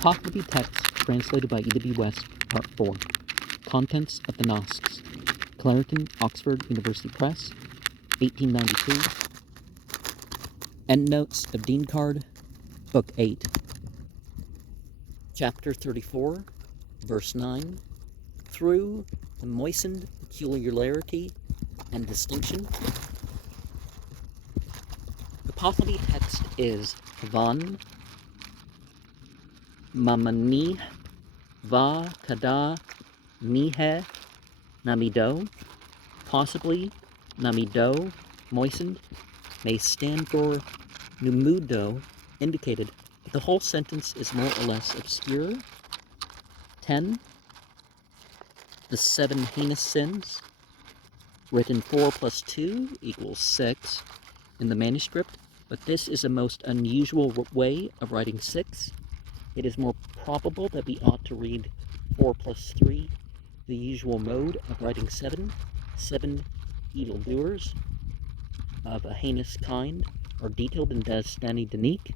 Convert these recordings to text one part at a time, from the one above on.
Pahlavi text translated by E.W. West, Part 4. Contents of the Nasks. Clareton, Oxford University Press, 1892. Endnotes of Dinkard, Book 8. Chapter 34, Verse 9. Through the moistened peculiarity and distinction. The Pahlavi text is Van Mamani Va Kada Mihe Namido. Possibly Namido, moistened, may stand for Numudo, indicated, but the whole sentence is more or less obscure. 10. The 7 heinous sins, written 4 plus 2 equals 6 in the manuscript, but this is a most unusual way of writing 6. It is more probable that we ought to read 4 plus 3, the usual mode of writing 7. 7 evildoers of a heinous kind are detailed in Dastani Danik,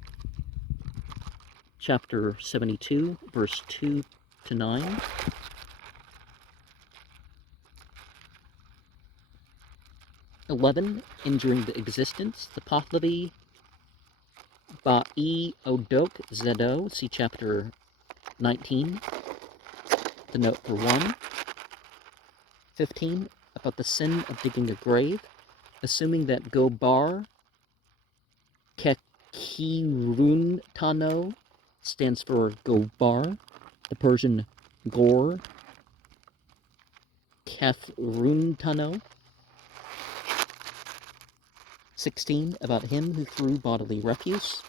chapter 72, verse 2 to 9. Injuring the existence. The Pahlavi Ba'i Odok Zedo, see chapter 19, the note for 1. 15, about the sin of digging a grave, assuming that Gobar Kekiruntano stands for Gobar, the Persian Gor Kethruntano. 16, about him who threw bodily refuse,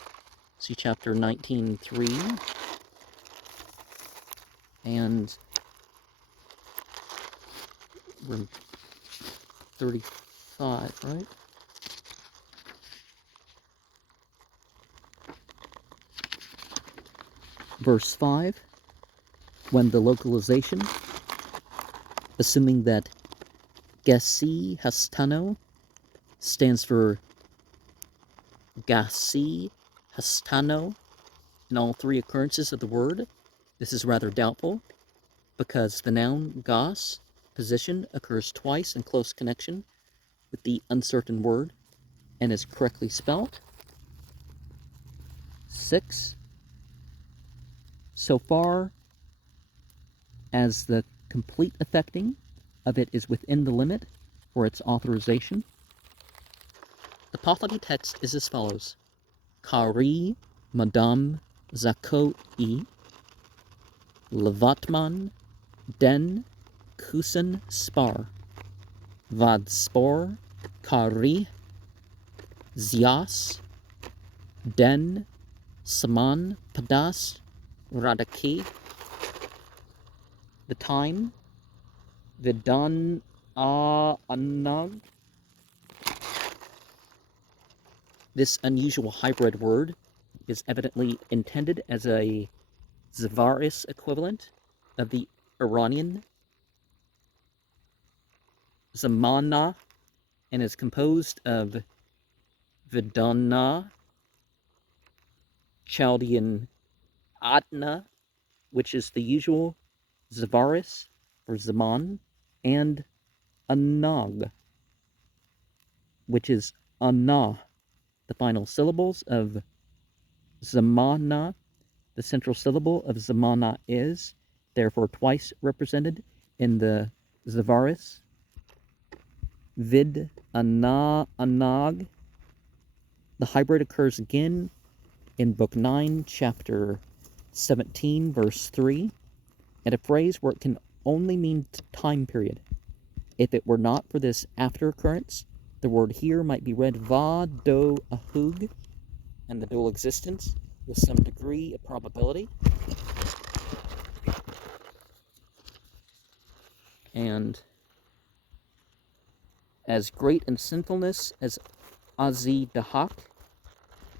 see chapter 19.3, and 35, right? Verse 5, when the localization, assuming that Gessi Hastano stands for Gassi Hastano in all 3 occurrences of the word. This is rather doubtful, because the noun gas, position, occurs twice in close connection with the uncertain word and is correctly spelt. 6. So far as the complete effecting of it is within the limit for its authorization. The Pahlavi text is as follows. Kari Madam Zakoi Levatman Den Kusan Spar Vadspor Kari Zias Den Saman Padas Radaki. The time Vidan Anag. This unusual hybrid word is evidently intended as a Zavaris equivalent of the Iranian Zamana and is composed of Vidana, Chaldean Adna, which is the usual Zavaris for Zaman, and Anag, which is Anah. The final syllables of Zamana, the central syllable of Zamana is, therefore, twice represented in the Zavaris. Vid Anag. The hybrid occurs again in Book 9, Chapter 17, Verse 3, and a phrase where it can only mean time period. If it were not for this after occurrence, the word here might be read va do ahug, and the dual existence with some degree of probability. And as great in sinfulness as Azi Dahak,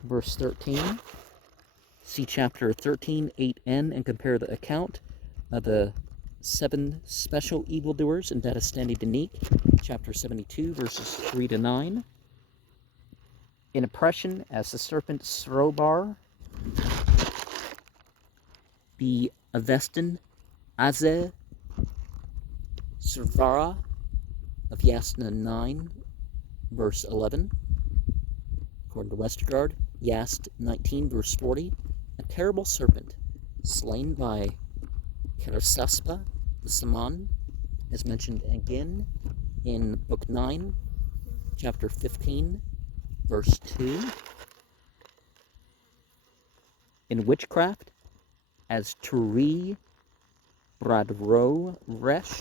verse 13. See chapter 13, 8n, and compare the account of the 7 special evildoers in Dastani Danik, chapter 72, verses 3 to 9. In oppression as the serpent Srobar, The Avestan Aze Srvara of Yasna 9, verse 11. According to Westergaard, Yast 19, verse 40. A terrible serpent, slain by Kerasaspa, the Saman, is mentioned again in Book 9, Chapter 15, verse 2. In witchcraft, as Turi Bradro Resh,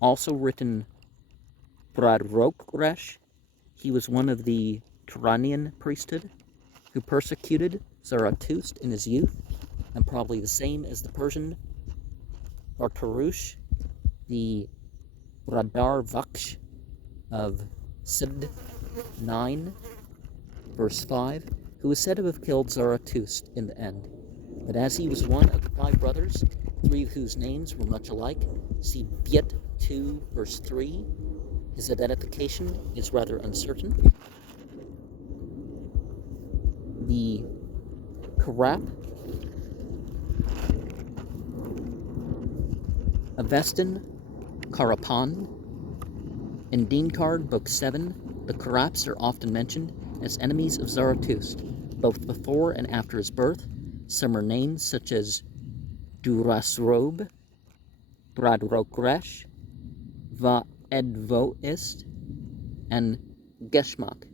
also written Bradrok Resh, he was one of the Turanian priesthood who persecuted Zarathustra in his youth, and probably the same as the Persian Bartarush, the Radar Vaksh of Sidd 9, verse 5, who was said to have killed Zarathustra in the end. But as he was one of the 5 brothers, 3 of whose names were much alike, see Biet 2, verse 3, his identification is rather uncertain. The Karap, Avestan Karapan. In Dinkard, Book 7, the Karaps are often mentioned as enemies of Zarathustra, both before and after his birth. Some are names such as Durasrob, Bradrokresh, Va Edvoist, and Geshmak.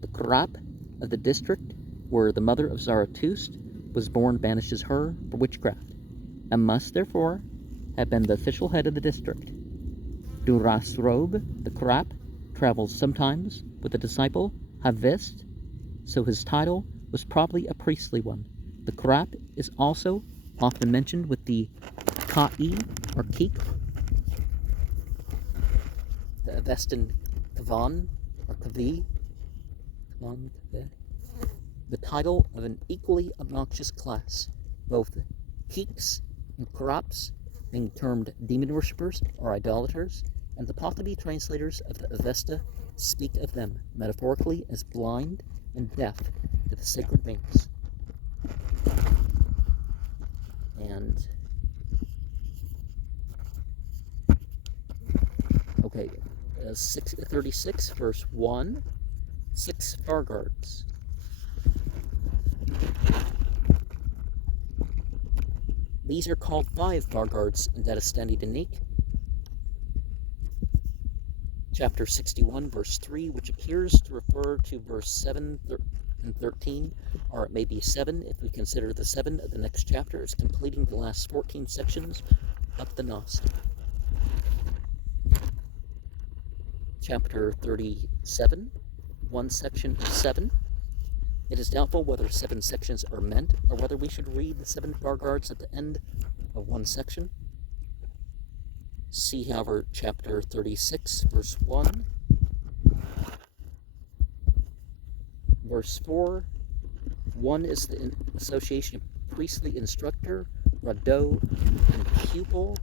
The Karap of the district where the mother of Zarathustra was born banishes her for witchcraft, and must therefore have been the official head of the district. Durasrob, the Karap, travels sometimes with the disciple Havist, so his title was probably a priestly one. The Karap is also often mentioned with the Ka'i or Kik, the Avestan Kavan or Kavi, the title of an equally obnoxious class, both Kiks and Karaps being termed demon worshippers or idolaters, and the Pahlavi translators of the Avesta speak of them metaphorically as blind and deaf to the sacred things. And okay, 636 verse 1, 6 Farguards. These are called 5 Farguards in Datastani Danik, chapter 61, verse 3, which appears to refer to verse 7 and 13, or it may be 7 if we consider the 7 of the next chapter as completing the last 14 sections of the Nasks. Chapter 37, 1 section of 7. It is doubtful whether 7 sections are meant, or whether we should read the 7 Farguards at the end of 1 section. See, however, chapter 36, verse 1. Verse 4. 1 is the association of priestly instructor, Rado, and pupil.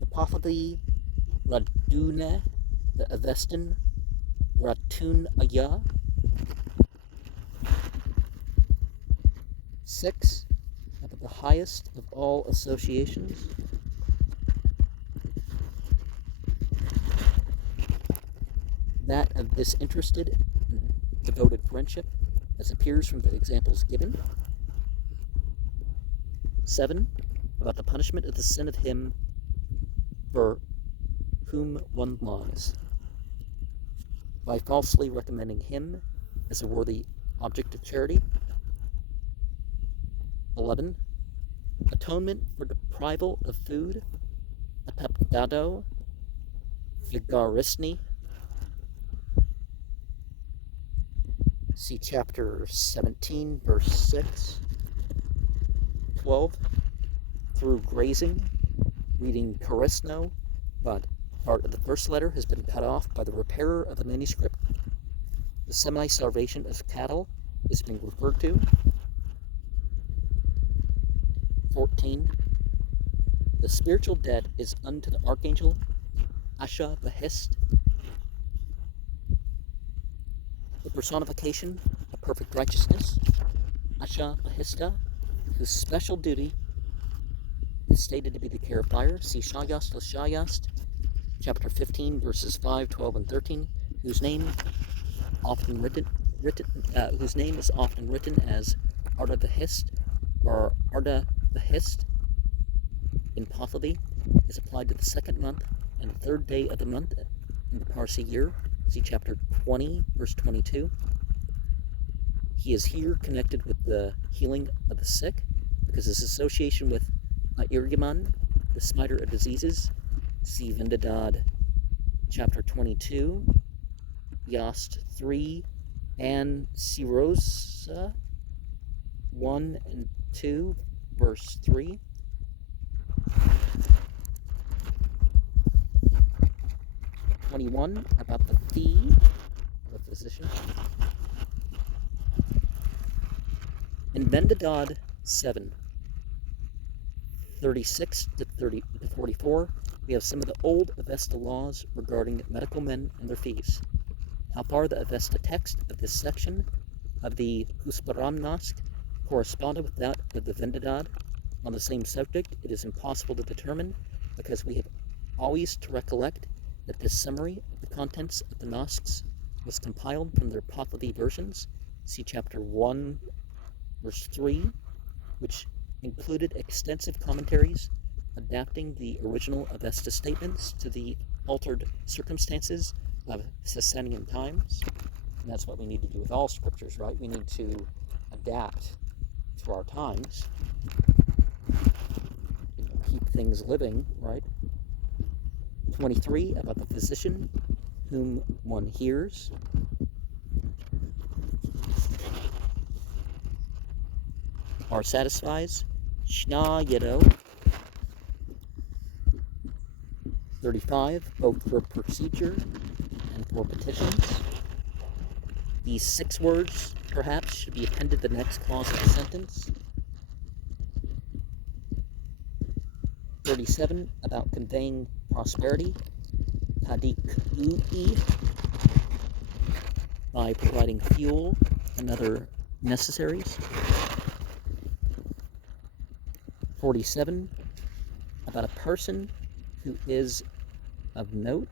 The Pahlavi, Radune, the Avestan, Ratun Aya. 6, the highest of all associations. That of disinterested and devoted friendship, as appears from the examples given. 7, about the punishment of the sin of him for whom one lies, by falsely recommending him as a worthy object of charity. 11, atonement for deprival of food, apepdado, vigarisni. See chapter 17, verse 6. 12, through grazing, reading Karisno, but part of the first letter has been cut off by the repairer of the manuscript. The semi-starvation of cattle is being referred to. 14, the spiritual debt is unto the archangel Asha Bahist, the personification of perfect righteousness, Asha Bahista, whose special duty is stated to be the care of fire. See Shayast Lashayast, chapter 15, verses 5, 12, and 13, whose name is often written as Arda the Hist or Arda the Hist in Pahlavi, is applied to the second month and third day of the month in the Parsi year. See chapter 20, verse 22. He is here connected with the healing of the sick because his association with Iryaman, the smiter of diseases. See Vendadad, chapter 22, Yast 3, and Sirosa 1 and 2, verse 3. About the fee of a physician. In Vendadad 7, 36 to 44, we have some of the old Avesta laws regarding medical men and their fees. How far the Avesta text of this section of the Husparam Nask corresponded with that of the Vendadad on the same subject, it is impossible to determine, because we have always to recollect that this summary of the contents of the Nasks was compiled from their Pahlavi versions. See chapter 1, verse 3, which included extensive commentaries adapting the original Avesta statements to the altered circumstances of Sasanian times. And that's what we need to do with all scriptures, right? We need to adapt to our times, keep things living, right? 23, about the physician whom one hears. Or satisfies. Shna Yedo. 35, both for procedure and for petitions. These 6 words, perhaps, should be appended to the next clause of the sentence. 37, about conveying prosperity. Tadik Ui, by providing fuel and other necessaries. 47, about a person who is of note.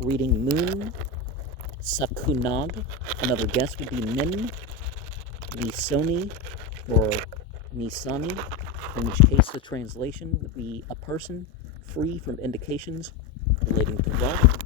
Reading moon, Sakunag. Another guess would be Min, Nisoni, or Nisani, in which case the translation would be a person free from indications relating to wealth.